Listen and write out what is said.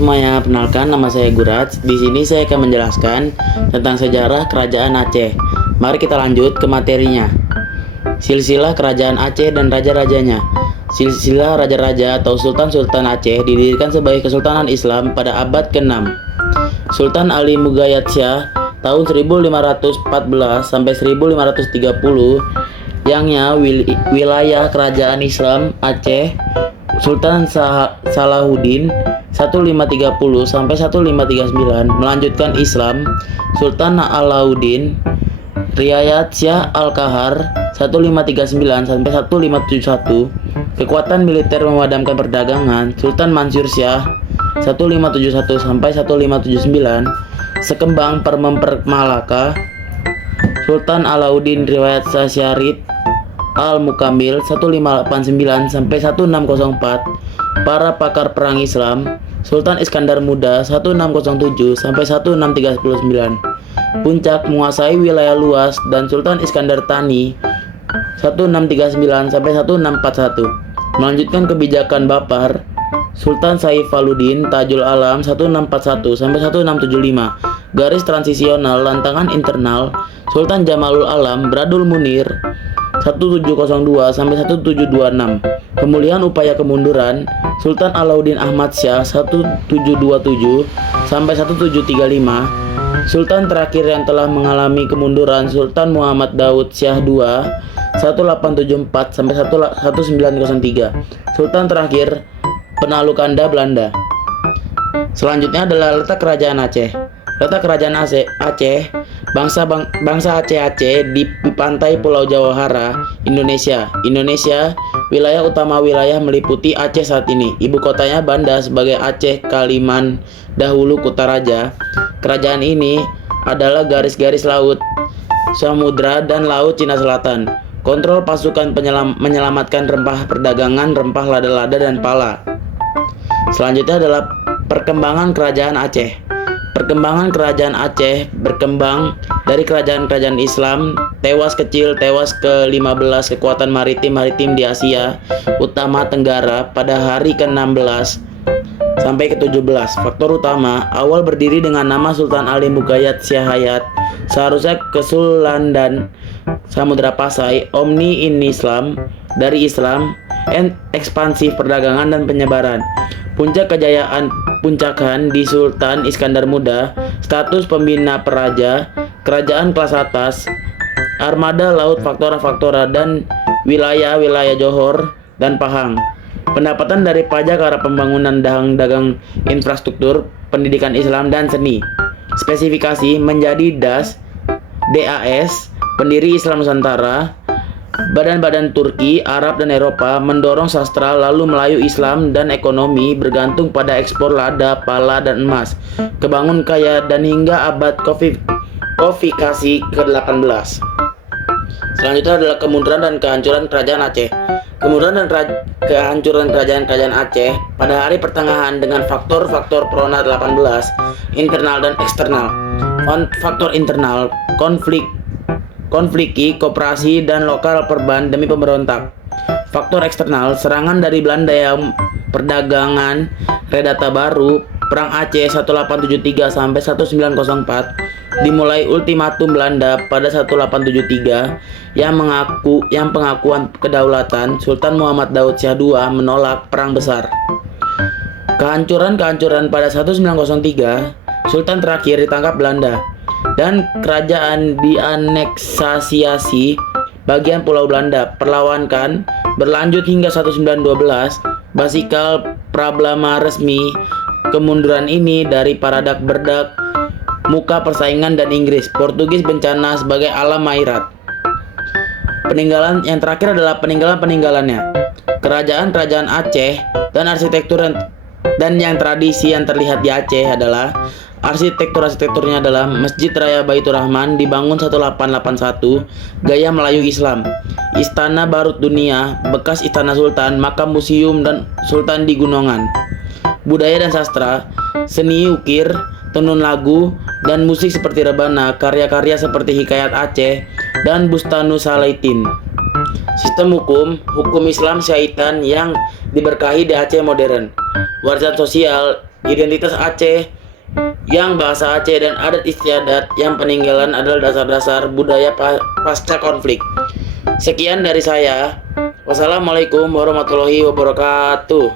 semuanya, perkenalkan nama saya Gurats. Di sini saya akan menjelaskan tentang sejarah Kerajaan Aceh. Mari kita lanjut ke materinya. Silsilah Kerajaan Aceh dan Raja-rajanya. Silsilah Raja-raja atau Sultan-Sultan Aceh didirikan sebagai Kesultanan Islam pada abad ke-6. Sultan Ali Mughayat Shah tahun 1514 sampai 1530 yangnya wilayah Kerajaan Islam Aceh. Sultan Salahuddin 1530 sampai 1539 melanjutkan Islam. Sultan Alauddin Riayat Shah Al-Kahar 1539 sampai 1571 kekuatan militer memadamkan perdagangan. Sultan Mansur Shah 1571 sampai 1579 sekembang Memper Malaka. Sultan Alauddin Riwayat Shah Syarif Al-Mukamil 1589 sampai 1604 para pakar perang Islam. Sultan Iskandar Muda 1607 sampai 1639 puncak menguasai wilayah luas, dan Sultan Iskandar Thani 1639 sampai 1641 melanjutkan kebijakan Bapar. Sultan Saifaluddin Tajul Alam 1641 sampai 1675 garis transisional lantangan internal. Sultan Jamalul Alam Bradul Munir 1702 sampai 1726 pemulihan upaya kemunduran. Sultan Alauddin Ahmad Shah 1727 sampai 1735 Sultan terakhir yang telah mengalami kemunduran. Sultan Muhammad Daud Shah II 1874 sampai 1903 Sultan terakhir Penalukanda Belanda. Selanjutnya adalah letak Kerajaan Aceh. Letak Kerajaan Aceh, bangsa Aceh di pantai Pulau Jawahara, Indonesia. Wilayah utama wilayah meliputi Aceh saat ini. Ibu kotanya Banda sebagai Aceh Kaliman dahulu Kutaraja. Kerajaan ini adalah garis-garis laut, samudra dan laut Cina Selatan. Kontrol pasukan menyelamatkan rempah perdagangan, rempah lada-lada dan pala. Selanjutnya adalah perkembangan Kerajaan Aceh. Perkembangan Kerajaan Aceh berkembang dari kerajaan-kerajaan Islam tewas ke-15 kekuatan maritim di Asia utama Tenggara pada hari ke-16 sampai ke-17. Faktor utama awal berdiri dengan nama Sultan Ali Mughayat Shah Hayat, seharusnya Kesulandan Samudra Pasai, Omni in Islam dari Islam, ekspansif perdagangan dan penyebaran. Puncak kejayaan puncakan di Sultan Iskandar Muda, status pembina peraja, kerajaan kelas atas, armada laut Faktora dan wilayah Johor dan Pahang. Pendapatan dari pajak arah pembangunan dagang infrastruktur, pendidikan Islam dan seni. Spesifikasi menjadi DAS, pendiri Islam Nusantara. Badan-badan Turki, Arab dan Eropa mendorong sastra, lalu Melayu Islam dan ekonomi bergantung pada ekspor lada, pala dan emas. Kebangun kaya dan hingga abad kofikasi ke-18. Selanjutnya adalah kemunduran dan kehancuran Kerajaan Aceh. Kemunduran dan kehancuran kerajaan Aceh pada hari pertengahan dengan faktor-faktor Prona 18, internal dan eksternal. Faktor internal, konflik koperasi dan lokal perban demi pemberontak. Faktor eksternal, serangan dari Belanda yang perdagangan, redata baru, Perang Aceh 1873 sampai 1904, dimulai ultimatum Belanda pada 1873 yang pengakuan kedaulatan. Sultan Muhammad Daud Shah II menolak perang besar. Kehancuran pada 1903, Sultan terakhir ditangkap Belanda dan kerajaan dianeksasiasi bagian Pulau Belanda. Perlawanan berlanjut hingga 1912. Basikal Prablama resmi kemunduran ini dari Paradak Berdak, muka persaingan dan Inggris, Portugis bencana sebagai alam mairat. Peninggalan yang terakhir adalah peninggalannya. Kerajaan Aceh dan arsitektur dan yang tradisi yang terlihat di Aceh adalah arsitekturnya adalah Masjid Raya Baitur Rahman dibangun 1881 gaya Melayu Islam, Istana Barut Dunia bekas Istana Sultan, makam museum dan Sultan di Gunungan. Budaya dan sastra, seni ukir, tenun lagu dan musik seperti rebana, karya-karya seperti Hikayat Aceh dan Bustanu Salaitin. Sistem hukum Islam Syaitan yang diberkahi di Aceh modern. Warisan sosial identitas Aceh, yang bahasa Aceh dan adat istiadat yang peninggalan adalah dasar-dasar budaya pasca konflik. Sekian dari saya. Wassalamualaikum warahmatullahi wabarakatuh.